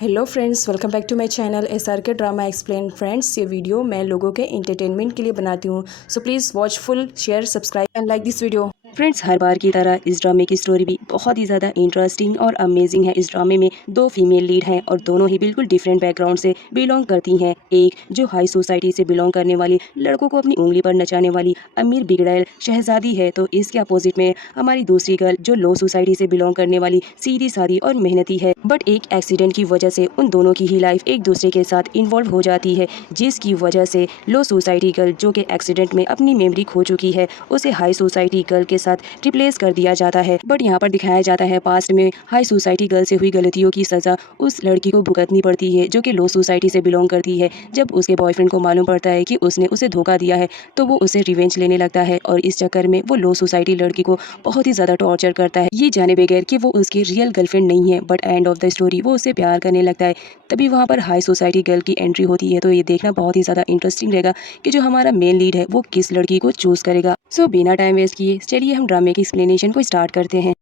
Hello friends, welcome back to my channel SRK drama explain. Friends, ये video मैं लोगों के एंटरटेनमेंट के लिए बनाती हूँ, so please watch full, share, subscribe and like this video. Friends, हर बार की तरह इस ड्रामे की स्टोरी भी बहुत ही ज़्यादा इंटरेस्टिंग और अमेजिंग है। इस ड्रामे में दो फीमेल लीड हैं और दोनों ही बिल्कुल डिफरेंट बैकग्राउंड से बिलोंग करती हैं। एक जो हाई सोसाइटी से बिलोंग करने वाली, लड़कों को अपनी उंगली पर नचाने वाली अमीर बिगड़ैल शहजादी है, तो इसके अपोजिट में हमारी दूसरी गर्ल जो लो सोसाइटी से बिलोंग करने वाली सीधी सादी और मेहनती है। बट एक एक्सीडेंट की वजह से उन दोनों की ही लाइफ एक दूसरे के साथ इन्वॉल्व हो जाती है, जिसकी वजह से लो सोसाइटी गर्ल जो कि एक्सीडेंट में अपनी मेमोरी खो चुकी है, उसे हाई सोसाइटी गर्ल के साथ रिप्लेस कर दिया जाता है। बट यहाँ पर दिखाया जाता है पास्ट में हाई सोसाइटी गर्ल से हुई गलतियों की सजा उस लड़की को भुगतनी पड़ती है जो कि लो सोसाइटी से बिलोंग करती है। जब उसके बॉयफ्रेंड को मालूम पड़ता है कि उसने उसे धोखा दिया है, तो वो उसे रिवेंज लेने लगता है और इस चक्कर में वो लो सोसाइटी लड़की को बहुत ही ज्यादा टॉर्चर करता है, ये जाने बगैर कि वो उसकी रियल गर्लफ्रेंड नहीं है। But end of the story वो उससे प्यार करने लगता है। तभी वहाँ पर हाई सोसाइटी गर्ल की एंट्री होती है। तो ये देखना बहुत ही ज़्यादा इंटरेस्टिंग रहेगा कि जो हमारा मेन लीड है वो किस लड़की को चूज़ करेगा। सो बिना टाइम वेस्ट किए चलिए हम ड्रामे की एक्सप्लेनेशन को स्टार्ट करते हैं।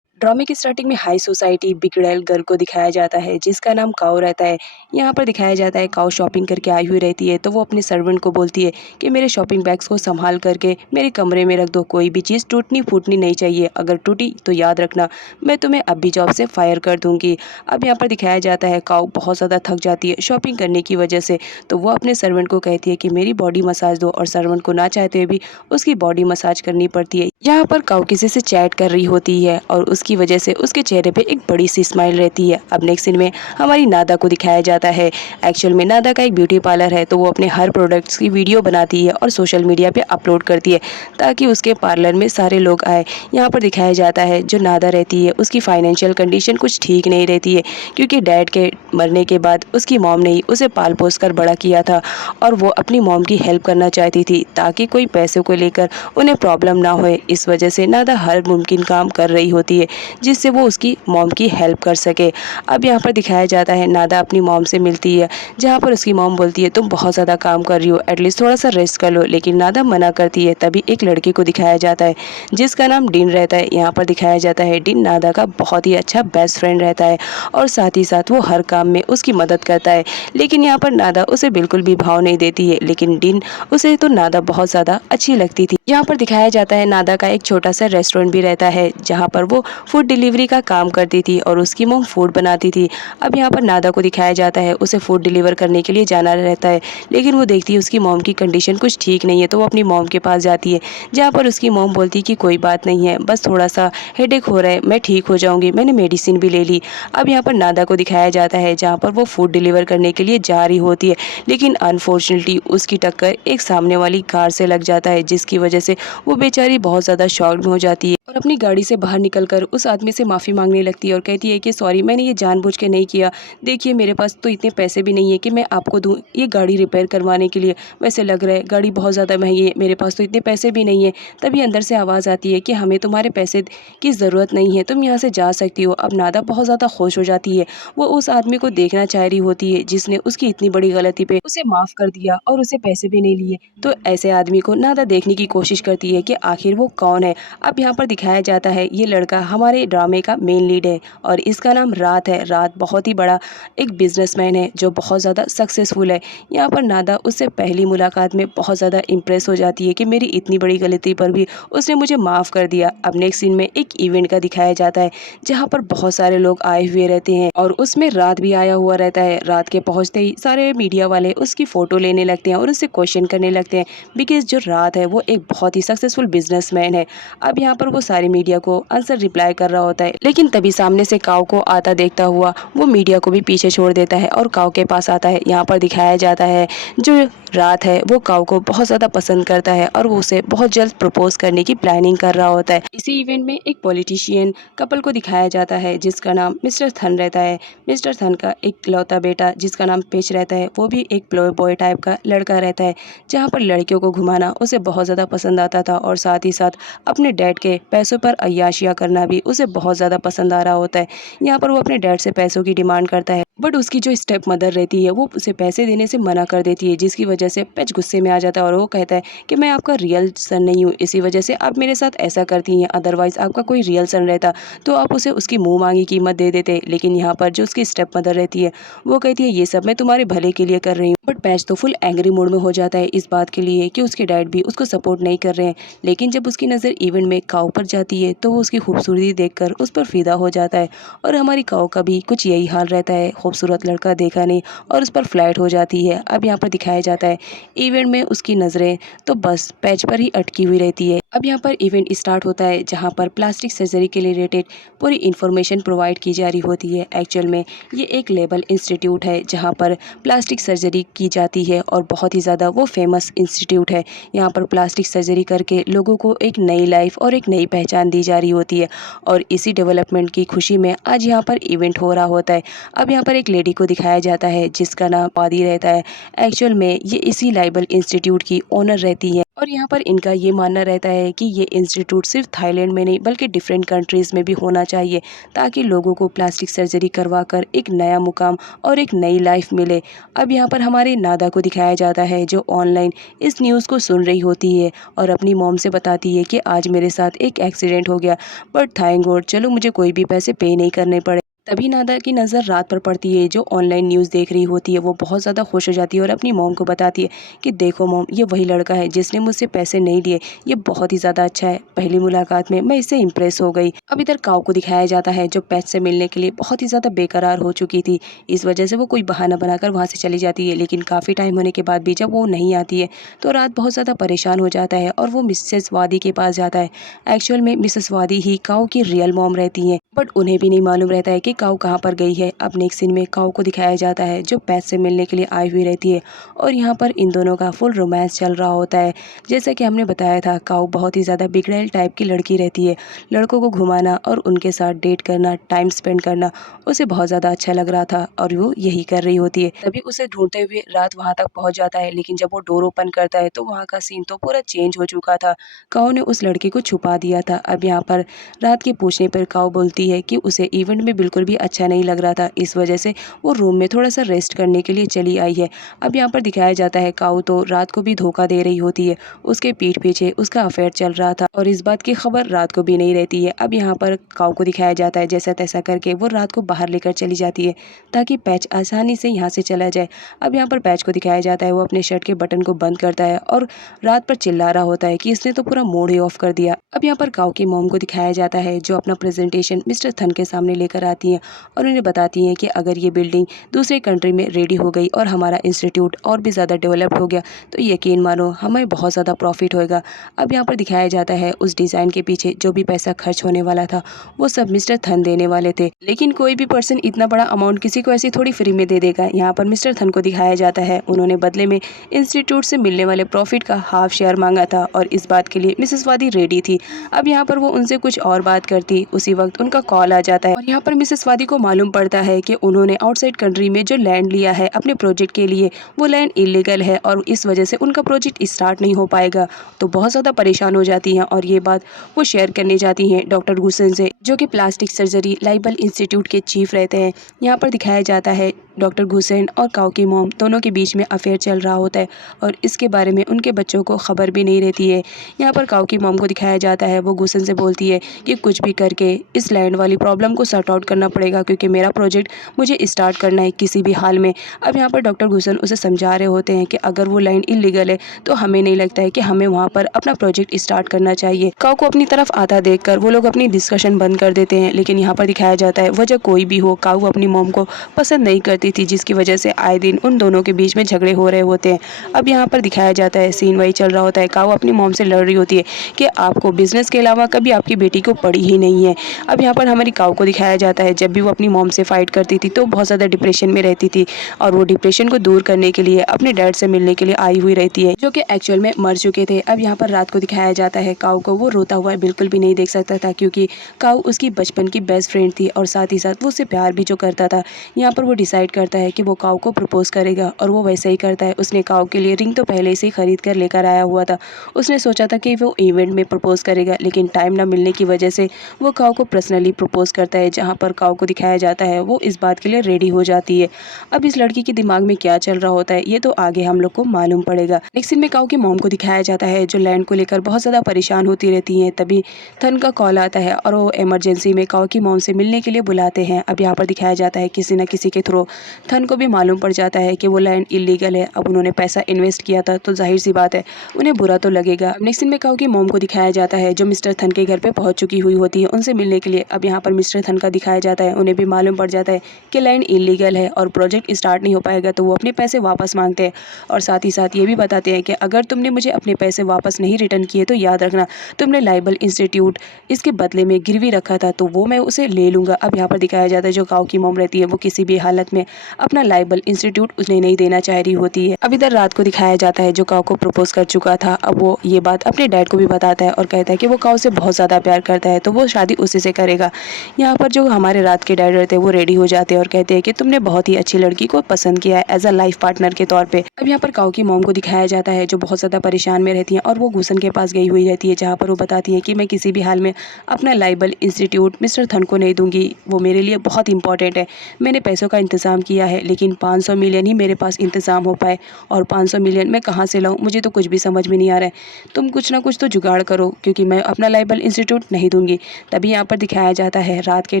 ड्रामे की स्टार्टिंग में हाई सोसाइटी बिगड़ैल गर्ल को दिखाया जाता है जिसका नाम काऊ रहता है। यहाँ पर दिखाया जाता है काऊ शॉपिंग करके आई हुई रहती है, तो वो अपने सर्वेंट को बोलती है कि मेरे शॉपिंग बैग्स को संभाल करके मेरे कमरे में रख दो, कोई भी चीज़ टूटनी फूटनी नहीं चाहिए, अगर टूटी तो याद रखना मैं तुम्हें अब भी जॉब से फायर कर दूंगी। अब यहाँ पर दिखाया जाता है काऊ बहुत ज़्यादा थक जाती है शॉपिंग करने की वजह से, तो वो अपने सर्वेंट को कहती है कि मेरी बॉडी मसाज दो, और सर्वेंट को ना चाहते हुए भी उसकी बॉडी मसाज करनी पड़ती है। यहाँ पर काऊ किसी से चैट कर रही होती है और उसकी वजह से उसके चेहरे पे एक बड़ी सी स्माइल रहती है। अब नेक्स्ट सीन में हमारी नादा को दिखाया जाता है। एक्चुअल में नादा का एक ब्यूटी पार्लर है, तो वो अपने हर प्रोडक्ट्स की वीडियो बनाती है और सोशल मीडिया पे अपलोड करती है ताकि उसके पार्लर में सारे लोग आए। यहाँ पर दिखाया जाता है जो नादा रहती है उसकी फाइनेंशियल कंडीशन कुछ ठीक नहीं रहती है, क्योंकि डैड के मरने के बाद उसकी मॉम ने ही उसे पाल पोस कर बड़ा किया था और वो अपनी मॉम की हेल्प करना चाहती थी ताकि कोई पैसों को लेकर उन्हें प्रॉब्लम ना होए। इस वजह से नादा हर मुमकिन काम कर रही होती है जिससे वो उसकी मॉम की हेल्प कर सके। अब यहाँ पर दिखाया जाता है नादा अपनी मॉम से मिलती है, जहाँ पर उसकी मॉम बोलती है तुम बहुत ज़्यादा काम कर रही हो, एटलीस्ट थोड़ा सा रेस्ट कर लो, लेकिन नादा मना करती है। तभी एक लड़के को दिखाया जाता है जिसका नाम डिन रहता है। यहाँ पर दिखाया जाता है डिन नादा का बहुत ही अच्छा बेस्ट फ्रेंड रहता है और साथ ही साथ वो हर काम में उसकी मदद करता है। लेकिन यहाँ पर नादा उसे बिल्कुल भी भाव नहीं देती है, लेकिन डिन उसे तो नादा बहुत ज़्यादा अच्छी लगती थी। यहाँ पर दिखाया जाता है नादा का एक छोटा सा रेस्टोरेंट भी रहता है जहाँ पर वो फूड डिलीवरी का काम करती थी और उसकी मॉम फूड बनाती थी। अब यहाँ पर नादा को दिखाया जाता है उसे फूड डिलीवर करने के लिए जाना रहता है, लेकिन वो देखती है उसकी मॉम की कंडीशन कुछ ठीक नहीं है, तो वो अपनी मॉम के पास जाती है, जहाँ पर उसकी मॉम बोलती है कि कोई बात नहीं है, बस थोड़ा सा हेडेक हो रहा है, मैं ठीक हो जाऊंगी, मैंने मेडिसिन भी ले ली। अब यहाँ पर नादा को दिखाया जाता है जहाँ पर वो फूड डिलीवर करने के लिए जा रही होती है, लेकिन अनफॉर्चुनेटली उसकी टक्कर एक सामने वाली कार से लग जाता है, जिसकी वजह से वो बेचारी बहुत ज़्यादा शॉक्ड हो जाती है और अपनी गाड़ी से बाहर निकलकर उस आदमी से माफ़ी मांगने लगती है और कहती है कि सॉरी, मैंने ये जानबूझ के नहीं किया, देखिए मेरे पास तो इतने पैसे भी नहीं है कि मैं आपको दूँ ये गाड़ी रिपेयर करवाने के लिए, वैसे लग रहा है गाड़ी बहुत ज़्यादा महंगी है, मेरे पास तो इतने पैसे भी नहीं है। तभी अंदर से आवाज़ आती है कि हमें तुम्हारे पैसे की ज़रूरत नहीं है, तुम यहाँ से जा सकती हो। अब नादा बहुत ज़्यादा खुश हो जाती है, वो उस आदमी को देखना चाह रही होती है जिसने उसकी इतनी बड़ी गलती पे उसे माफ़ कर दिया और उसे पैसे भी नहीं लिए। तो ऐसे आदमी को नादा देखने की कोशिश करती है कि आखिर वो कौन है। अब यहाँ पर दिखाया जाता है ये लड़का हमारे ड्रामे का मेन लीड है और इसका नाम रात है। रात बहुत ही बड़ा एक बिजनेसमैन है जो बहुत ज़्यादा सक्सेसफुल है। यहाँ पर नादा उससे पहली मुलाकात में बहुत ज़्यादा इम्प्रेस हो जाती है कि मेरी इतनी बड़ी गलती पर भी उसने मुझे माफ़ कर दिया। अब नेक्स्ट सीन में एक इवेंट का दिखाया जाता है जहाँ पर बहुत सारे लोग आए हुए रहते हैं और उसमें रात भी आया हुआ रहता है। रात के पहुँचते ही सारे मीडिया वाले उसकी फ़ोटो लेने लगते हैं और उससे क्वेश्चन करने लगते हैं, बिकॉज जो रात है वो एक बहुत ही सक्सेसफुल बिजनेसमैन है। अब यहाँ पर वो सारे मीडिया को आंसर रिप्लाई कर रहा होता है, लेकिन तभी सामने से काऊ को आता देखता हुआ वो मीडिया को भी पीछे छोड़ देता है और काऊ के पास आता है। यहाँ पर दिखाया जाता है जो रात है वो काऊ को बहुत ज़्यादा पसंद करता है और वो उसे बहुत जल्द प्रपोज करने की प्लानिंग कर रहा होता है। इसी इवेंट में एक पॉलिटिशियन कपल को दिखाया जाता है जिसका नाम मिस्टर थन रहता है। मिस्टर थन का एक लौता बेटा जिसका नाम पेच रहता है, वो भी एक प्ले बॉय टाइप का लड़का रहता है, जहाँ पर लड़कियों को घुमाना उसे बहुत ज़्यादा पसंद आता था और साथ ही साथ अपने डैड के पैसों पर अय्याशियाँ करना भी उसे बहुत ज़्यादा पसंद आ रहा होता है। यहाँ पर वो अपने डैड से पैसों की डिमांड करता है बट उसकी जो स्टेप मदर रहती है वो उसे पैसे देने से मना कर देती है, जिसकी वजह से पैच गुस्से में आ जाता है और वो कहता है कि मैं आपका रियल सन नहीं हूँ, इसी वजह से आप मेरे साथ ऐसा करती हैं, अदरवाइज़ आपका कोई रियल सन रहता तो आप उसे उसकी मुँह मांगी कीमत दे देते। लेकिन यहाँ पर जो उसकी स्टेप मदर रहती है वो कहती है ये सब मैं तुम्हारे भले के लिए कर रही हूँ। बट पैच तो फुल एंग्री मूड में हो जाता है इस बात के लिए कि उसके डैड भी उसको सपोर्ट नहीं कर रहे हैं। लेकिन जब उसकी नज़र इवेंट में काऊ पर जाती है तो वो उसकी खूबसूरती देखकर उस पर फिदा हो जाता है। और हमारी काऊ का भी कुछ यही हाल रहता है, खूबसूरत लड़का देखा नहीं और उस पर फ्लैट हो जाती है। अब यहाँ पर दिखाया जाता है इवेंट में उसकी नज़रें तो बस पैच पर ही अटकी हुई रहती है। अब यहाँ पर इवेंट स्टार्ट होता है जहाँ पर प्लास्टिक सर्जरी के रिलेटेड पूरी इन्फॉर्मेशन प्रोवाइड की जा रही होती है। एक्चुअल में ये एक लेबल इंस्टीट्यूट है जहाँ पर प्लास्टिक सर्जरी की जाती है और बहुत ही ज़्यादा वो फेमस इंस्टीट्यूट है। यहाँ पर प्लास्टिक सर्जरी करके लोगों को एक नई लाइफ और एक नई पहचान दी जा रही होती है और इसी डेवलपमेंट की खुशी में आज यहाँ पर इवेंट हो रहा होता है। अब यहाँ पर एक लेडी को दिखाया जाता है जिसका नाम पादी रहता है। एक्चुअल में ये इसी लाइबल इंस्टीट्यूट की ओनर रहती है और यहाँ पर इनका ये मानना रहता है कि ये इंस्टीट्यूट सिर्फ थाईलैंड में नहीं बल्कि डिफरेंट कंट्रीज़ में भी होना चाहिए ताकि लोगों को प्लास्टिक सर्जरी करवा कर एक नया मुकाम और एक नई लाइफ मिले। अब यहाँ पर हमारे नादा को दिखाया जाता है जो ऑनलाइन इस न्यूज़ को सुन रही होती है और अपनी मॉम से बताती है कि आज मेरे साथ एक एक्सीडेंट हो गया, बट थैंक गॉड चलो मुझे कोई भी पैसे पे नहीं करने पड़े। तभी नादा की नज़र रात पर पड़ती है जो ऑनलाइन न्यूज़ देख रही होती है। वो बहुत ज़्यादा खुश हो जाती है और अपनी मॉम को बताती है कि देखो मॉम, ये वही लड़का है जिसने मुझसे पैसे नहीं लिए, ये बहुत ही ज़्यादा अच्छा है, पहली मुलाकात में मैं इससे इम्प्रेस हो गई। अब इधर काऊ को दिखाया जाता है जो पैच से मिलने के लिए बहुत ही ज़्यादा बेकरार हो चुकी थी। इस वजह से वो कोई बहाना बनाकर वहाँ से चली जाती है, लेकिन काफ़ी टाइम होने के बाद भी जब वो नहीं आती है तो रात बहुत ज़्यादा परेशान हो जाता है और वो मिसेस वादी के पास जाता है। एक्चुअल में मिसेस वादी ही काऊ की रियल मॉम रहती हैं, बट उन्हें भी नहीं मालूम रहता है कि काऊ कहाँ पर गई है। अब नेक्स्ट सीन में काऊ को दिखाया जाता है जो पैच से मिलने के लिए आई हुई रहती है और यहाँ पर इन दोनों का फुल रोमांस चल रहा होता है। जैसा कि हमने बताया था काऊ बहुत ही ज़्यादा बिगड़ैल टाइप की लड़की रहती है। लड़कों को घुमाना और उनके साथ डेट करना, टाइम स्पेंड करना उसे बहुत ज़्यादा अच्छा लग रहा था और वो यही कर रही होती है। तभी उसे ढूंढते हुए रात वहाँ तक पहुँच जाता है, लेकिन जब वो डोर ओपन करता है तो वहाँ का सीन तो पूरा चेंज हो चुका था। काऊ ने उस लड़के को छुपा दिया था। अब यहाँ पर रात के पूछने पर काऊ बोलती है कि उसे इवेंट में बिल्कुल भी अच्छा नहीं लग रहा था, इस वजह से वो रूम में थोड़ा सा रेस्ट करने के लिए चली आई है। अब यहाँ पर दिखाया जाता है काऊ तो रात को भी धोखा दे रही होती है, उसके पीठ पीछे उसका अफेयर चल रहा था और इस बात की खबर रात को भी नहीं रहती है। अब यहाँ पर काऊ को दिखाया जाता है जैसा तैसा करके वो रात को बाहर लेकर चली जाती है ताकि पैच आसानी से यहाँ से चला जाए। अब यहाँ पर पैच को दिखाया जाता है वो अपने शर्ट के बटन को बंद करता है और रात पर चिल्ला रहा होता है कि इसने तो पूरा मूड ही ऑफ कर दिया। अब यहाँ पर काऊ की मॉम को दिखाया जाता है जो अपना प्रेजेंटेशन मिस्टर थन के सामने लेकर आती हैं और उन्हें बताती हैं कि अगर ये बिल्डिंग दूसरे कंट्री में रेडी हो गई और हमारा इंस्टीट्यूट और भी ज़्यादा डेवलप्ड हो गया तो यकीन मानो हमें बहुत ज़्यादा प्रॉफिट होएगा। अब यहाँ पर दिखाया जाता है उस डिज़ाइन के पीछे जो भी पैसा खर्च होने वाला था वो सब मिस्टर थन देने वाले थे, लेकिन कोई भी पर्सन इतना बड़ा अमाउंट किसी को ऐसी थोड़ी फ्री में दे देगा। यहाँ पर मिस्टर थन को दिखाया जाता है उन्होंने बदले में इंस्टीट्यूट से मिलने वाले प्रॉफिट का हाफ शेयर मांगा था और इस बात के लिए मिसेस वादी रेडी थी। अब यहाँ पर वो उनसे कुछ और बात करती, उसी वक्त उनका कॉल आ जाता है और यहाँ पर मिसेस वादी को मालूम पड़ता है कि उन्होंने आउटसाइड कंट्री में जो लैंड लिया है अपने प्रोजेक्ट के लिए वो लैंड इलीगल है और इस वजह से उनका प्रोजेक्ट स्टार्ट नहीं हो पाएगा। तो बहुत ज़्यादा परेशान हो जाती हैं और ये बात वो शेयर करने जाती हैं डॉक्टर गुसेन से जो कि प्लास्टिक सर्जरी लाइबल इंस्टीट्यूट के चीफ रहते हैं। यहाँ पर दिखाया जाता है डॉक्टर गुसेन और काऊ की मॉम दोनों के बीच में अफेयर चल रहा होता है और इसके बारे में उनके बच्चों को खबर भी नहीं रहती है। यहाँ पर काऊ की मॉम को दिखाया जाता है वो गुसेन से बोलती है कि कुछ भी करके इस लैंड वाली प्रॉब्लम को सॉर्ट आउट करना पड़ेगा क्योंकि मेरा प्रोजेक्ट मुझे स्टार्ट करना है किसी भी हाल में। अब यहाँ पर डॉक्टर गुसेन उसे समझा रहे होते हैं कि अगर वो लैंड इलीगल है तो हमें नहीं लगता है कि हमें वहाँ पर अपना प्रोजेक्ट स्टार्ट करना चाहिए। काऊ को अपनी तरफ आता देखकर वो लोग अपनी डिस्कशन बंद कर देते हैं, लेकिन यहाँ पर दिखाया जाता है वजह कोई भी हो काऊ अपनी मॉम को पसंद नहीं करती थी जिसकी वजह से आए दिन उन दोनों के बीच में झगड़े हो रहे होते हैं। अब यहाँ पर दिखाया जाता है सीन वही चल रहा होता है, काऊ अपनी मॉम से लड़ रही होती है कि आपको बिजनेस के अलावा कभी आपकी बेटी को पड़ी ही नहीं है। अब यहाँ पर हमारी काऊ को दिखाया जाता है जब भी वो अपनी मॉम से फाइट करती थी तो बहुत ज़्यादा डिप्रेशन में रहती थी और वो डिप्रेशन को दूर करने के लिए अपने डैड से मिलने के लिए आई हुई रहती है जो कि एक्चुअल में मर चुके थे। अब यहाँ पर रात को दिखाया जाता है काऊ को वो रोता हुआ बिल्कुल भी नहीं देख सकता था क्योंकि काऊ उसकी बचपन की बेस्ट फ्रेंड थी और साथ ही साथ वो उससे प्यार भी जो करता था। यहाँ पर वो डिसाइड करता है कि वो काऊ को प्रपोज करेगा और वो वैसे ही करता है। उसने काऊ के लिए रिंग तो पहले से ही खरीद कर लेकर आया हुआ था। उसने सोचा था कि वो इवेंट में प्रपोज करेगा, लेकिन टाइम ना मिलने की वजह से वो काऊ को पर्सनली प्रपोज करता है, जहाँ पर काऊ को दिखाया जाता है वो इस बात के लिए रेडी हो जाती है। अब इस लड़की के दिमाग में क्या चल रहा होता है ये तो आगे हम लोग को मालूम पड़ेगा। नेक्स्ट सीन में काऊ की मॉम को दिखाया जाता है जो लैंड को लेकर बहुत ज़्यादा परेशान होती रहती हैं। तभी थन का कॉल आता है और वो इमरजेंसी में काऊ की मॉम से मिलने के लिए बुलाते हैं। अब यहाँ पर दिखाया जाता है किसी न किसी के थ्रू थन को भी मालूम पड़ जाता है कि वो लैंड इलीगल है। अब उन्होंने पैसा इन्वेस्ट किया था तो जाहिर सी बात है उन्हें बुरा तो लगेगा। नेक्स्ट सीन में काऊ की मॉम को दिखाया जाता है जो मिस्टर थन के घर पे पहुंच चुकी हुई होती है उनसे मिलने के लिए। अब यहाँ पर मिस्टर थन का दिखाया जाता है, उन्हें भी मालूम पड़ जाता है कि लैंड इलीगल है और प्रोजेक्ट स्टार्ट नहीं हो पाएगा, तो वो अपने पैसे वापस मांगते हैं और साथ ही साथ ये भी बताते हैं कि अगर तुमने मुझे अपने पैसे वापस नहीं रिटर्न किए तो याद रखना तुमने लाइबल इंस्टीट्यूट इसके बदले में गिरवी रखा था तो वो मैं उसे ले लूँगा। अब यहाँ पर दिखाया जाता है जो काऊ की मॉम रहती है वो किसी भी हालत में अपना लाइबल इंस्टीट्यूट उसने नहीं देना चाह रही होती है। अब इधर रात को दिखाया जाता है जो काऊ को प्रपोज कर चुका था, अब वो ये बात अपने डैड को भी बताता है और कहता है कि वो काऊ से बहुत ज़्यादा प्यार करता है तो वो शादी उसी से करेगा। यहाँ पर जो हमारे रात के डैड रहते हैं वो रेडी हो जाते हैं और कहते हैं कि तुमने बहुत ही अच्छी लड़की को पसंद किया है एज अ लाइफ पार्टनर के तौर पे। अब यहाँ पर काऊ की मॉम को दिखाया जाता है जो बहुत ज़्यादा परेशान में रहती हैं और वो घुसन के पास गई हुई रहती है, जहाँ पर वो बताती है कि मैं किसी भी हाल में अपना लाइबल इंस्टीट्यूट मिस्टर थन को नहीं दूंगी, वो मेरे लिए बहुत इंपॉर्टेंट है। मैंने पैसों का इंतज़ाम किया है लेकिन 500 मिलियन ही मेरे पास इंतज़ाम हो पाए और 500 मिलियन मैं कहाँ से लाऊँ, मुझे तो कुछ भी समझ में नहीं आ रहा है। तुम कुछ ना कुछ तो जुगाड़ करो क्योंकि मैं अपना लाइबल इंस्टीट्यूट नहीं दूंगी। तभी यहाँ पर दिखाया जाता है रात के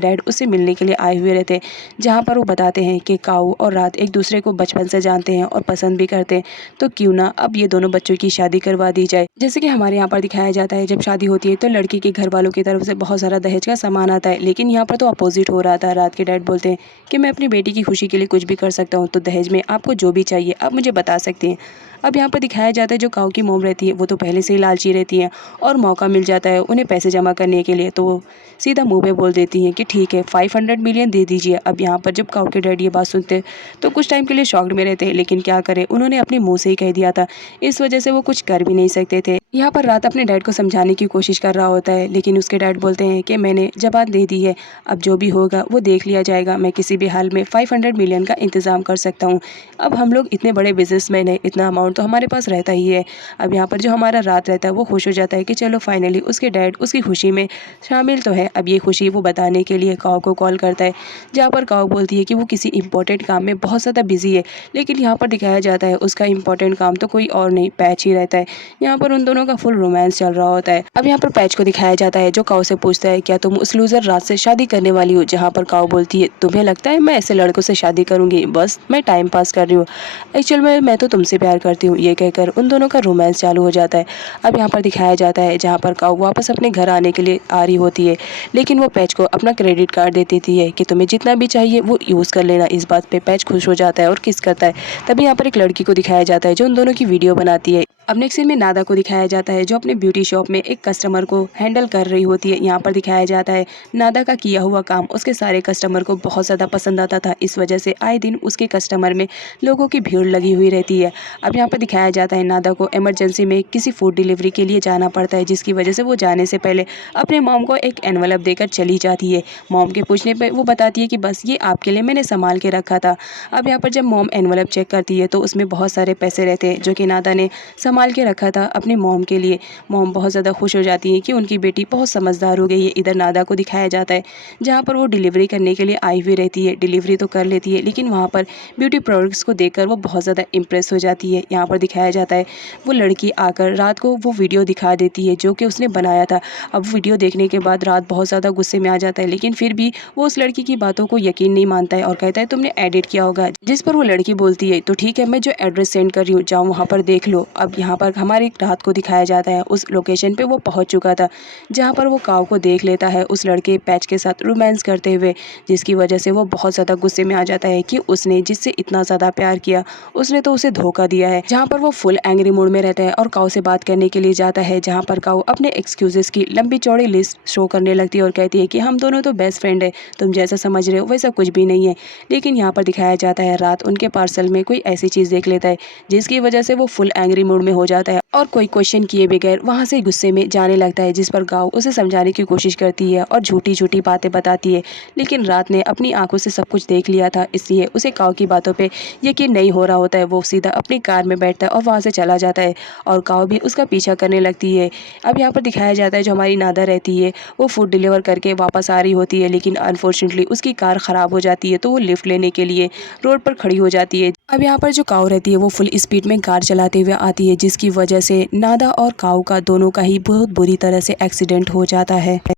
डैड उससे मिलने के लिए आए हुए रहते हैं, जहाँ पर वो बताते हैं कि काऊ और रात एक दूसरे को बचपन से जानते हैं और पसंद भी करते हैं, तो क्यों ना अब ये दोनों बच्चों की शादी करवा दी जाए। जैसे कि हमारे यहाँ पर दिखाया जाता है जब शादी होती है तो लड़की के घर वालों की तरफ से बहुत सारा दहेज का सामान आता है, लेकिन यहाँ पर तो अपोजिट हो रहा था। रात के डैड बोलते हैं कि मैं अपनी बेटी की खुशी के लिए कुछ भी कर सकता हूँ, तो दहेज में आपको जो भी चाहिए आप मुझे बता सकते हैं। अब यहाँ पर दिखाया जाता है जो काऊ की मोम रहती है वो तो पहले से ही लालची रहती हैं और मौका मिल जाता है उन्हें पैसे जमा करने के लिए, तो वो सीधा मुंह पे बोल देती हैं कि ठीक है 500 मिलियन दे दीजिए। अब यहाँ पर जब काऊ के डैड ये बात सुनते तो कुछ टाइम के लिए शॉक्ड में रहते हैं, लेकिन क्या करें उन्होंने अपने मुंह से ही कह दिया था, इस वजह से वो कुछ कर भी नहीं सकते थे। यहाँ पर रात अपने डैड को समझाने की कोशिश कर रहा होता है, लेकिन उसके डैड बोलते हैं कि मैंने जबान दे दी है, अब जो भी होगा वो देख लिया जाएगा, मैं किसी भी हाल में 500 मिलियन का इंतज़ाम कर सकता हूँ। अब हम लोग इतने बड़े बिजनेसमैन हैं, इतना अमाउंट तो हमारे पास रहता ही है। अब यहाँ पर जो हमारा रात रहता है वो खुश हो जाता है कि चलो फाइनली उसके डैड उसकी खुशी में शामिल तो है। अब ये खुशी वो बताने के लिए काऊ को कॉल करता है, जहाँ पर काऊ बोलती है कि वो किसी इंपॉर्टेंट काम में बहुत ज़्यादा बिजी है, लेकिन यहाँ पर दिखाया जाता है उसका इंपॉर्टेंट काम तो कोई और नहीं पैच ही रहता है। यहाँ पर उन दोनों का फुल रोमांस चल रहा होता है। अब यहाँ पर पैच को दिखाया जाता है जो काऊ से पूछता है क्या तुम उस लूजर रात से शादी करने वाली हो, जहाँ पर काऊ बोलती है तुम्हें लगता है मैं ऐसे लड़कों से शादी करूंगी, बस मैं टाइम पास कर रही हूँ, एक्चुअल में मैं तो तुमसे प्यार करती हूँ। ये कहकर उन दोनों का रोमांस चालू हो जाता है। अब यहाँ पर दिखाया जाता है जहाँ पर काऊ वापस अपने घर आने के लिए आ रही होती है, लेकिन वो पैच को अपना क्रेडिट कार्ड दे देती है कि तुम्हें जितना भी चाहिए वो यूज़ कर लेना। इस बात पे पैच खुश हो जाता है और किस करता है। तभी यहाँ पर एक लड़की को दिखाया जाता है जो उन दोनों की वीडियो बनाती है। अब नेक्स्ट सीन में नादा को दिखाया जाता है जो अपने ब्यूटी शॉप में एक कस्टमर को हैंडल कर रही होती है। यहाँ पर दिखाया जाता है नादा का किया हुआ काम उसके सारे कस्टमर को बहुत ज़्यादा पसंद आता था, इस वजह से आए दिन उसके कस्टमर में लोगों की भीड़ लगी हुई रहती है। अब यहाँ पर दिखाया जाता है नादा को इमरजेंसी में किसी फूड डिलीवरी के लिए जाना पड़ता है, जिसकी वजह से वो जाने से पहले अपने मॉम को एक एनवलप देकर चली जाती है। मॉम के पूछने पर वो बताती है कि बस ये आपके लिए मैंने संभाल के रखा था। अब यहाँ पर जब मॉम एनवलप चेक करती है तो उसमें बहुत सारे पैसे रहते हैं जो कि नादा ने संभाल के रखा था अपनी मॉम के लिए। मॉम बहुत ज़्यादा खुश हो जाती है कि उनकी बेटी बहुत समझदार हो गई है। इधर नादा को दिखाया जाता है जहाँ पर वो डिलीवरी करने के लिए आई हुई रहती है, डिलीवरी तो कर लेती है लेकिन वहाँ पर ब्यूटी प्रोडक्ट्स को देखकर वो बहुत ज़्यादा इम्प्रेस हो जाती है। यहाँ पर दिखाया जाता है वो लड़की आकर रात को वो वीडियो दिखा देती है जो कि उसने बनाया था। अब वीडियो देखने के बाद रात बहुत ज़्यादा गुस्से में आ जाता है, लेकिन फिर भी वो उस लड़की की बातों को यकीन नहीं मानता है और कहता है तुमने एडिट किया होगा, जिस पर वो लड़की बोलती है तो ठीक है मैं जो एड्रेस सेंड कर रही हूँ जाओ वहाँ पर देख लो। अब यहाँ पर हमारी रात को दिखाया जाता है उस लोकेशन पे वो पहुँच चुका था, जहाँ पर वो काऊ को देख लेता है उस लड़के पैच के साथ रोमांस करते हुए, जिसकी वजह से वो बहुत ज़्यादा गुस्से में आ जाता है कि उसने जिससे इतना ज़्यादा प्यार किया उसने तो उसे धोखा दिया है। जहाँ पर वो फुल एंग्री मूड में रहता है और काऊ से बात करने के लिए जाता है, जहाँ पर काऊ अपने एक्सक्यूजेस की लंबी चौड़ी लिस्ट शो करने लगती है और कहती है कि हम दोनों तो बेस्ट फ्रेंड है, तुम जैसा समझ रहे हो वैसा कुछ भी नहीं है। लेकिन यहाँ पर दिखाया जाता है रात उनके पार्सल में कोई ऐसी चीज़ देख लेता है जिसकी वजह से वो फुल एंग्री मूड में में हो जाता है और कोई क्वेश्चन किए बगैर वहाँ से गुस्से में जाने लगता है, जिस पर गाओ उसे समझाने की कोशिश करती है और झूठी झूठी बातें बताती है। लेकिन रात ने अपनी आंखों से सब कुछ देख लिया था, इसलिए उसे काओ की बातों पे यकीन नहीं हो रहा होता है। वो सीधा अपनी कार में बैठता है और वहाँ से चला जाता है और काओ भी उसका पीछा करने लगती है। अब यहाँ पर दिखाया जाता है जो हमारी नादा रहती है वो फूड डिलीवर करके वापस आ रही होती है, लेकिन अनफॉर्चुनेटली उसकी कार ख़राब हो जाती है, तो वो लिफ्ट लेने के लिए रोड पर खड़ी हो जाती है। अब यहाँ पर जो काऊ रहती है वो फुल स्पीड में कार चलाते हुए आती है, जिसकी वजह से नादा और काऊ का दोनों का ही बहुत बुरी तरह से एक्सीडेंट हो जाता है।